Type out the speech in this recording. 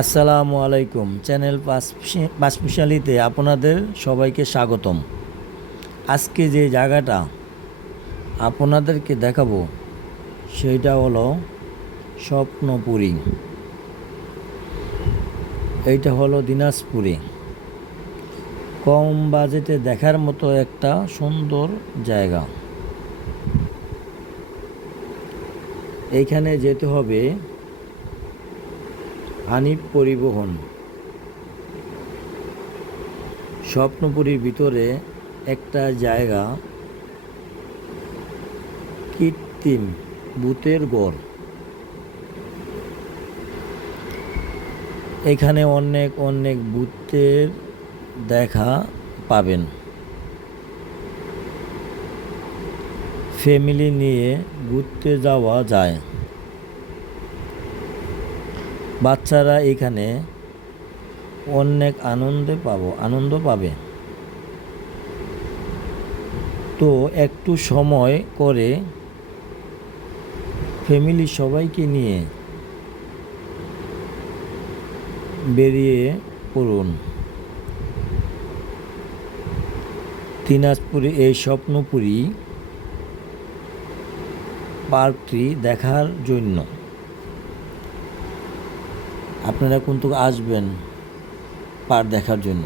আসসালামু আলাইকুম। চ্যানেল পাঁচমিশালিতে আপনাদের সবাইকে স্বাগতম। আজকে যে জায়গাটা আপনাদেরকে দেখাবো সেইটা হলো স্বপ্নপুরী। এইটা হলো দিনাজপুরে। কম বাজেটে দেখার মতো একটা সুন্দর জায়গা। এইখানে যেতে হবে হানিফ পরিবহন। স্বপ্নপুরীর ভিতরে একটা জায়গা কৃত্রিম ভূতের গড়। এখানে অনেক অনেক ভূতের দেখা পাবেন। ফ্যামিলি নিয়ে ঘুরতে যাওয়া যায়। বাচ্চারা এখানে অনেক আনন্দে পাবো, আনন্দ পাবে। তো একটু সময় করে ফ্যামিলি সবাইকে নিয়ে বেরিয়ে পড়ুন। দিনাজপুরে এই স্বপ্নপুরী পার্কটি দেখার জন্য। আপনারা কিন্তু আসবেন পার দেখার জন্য?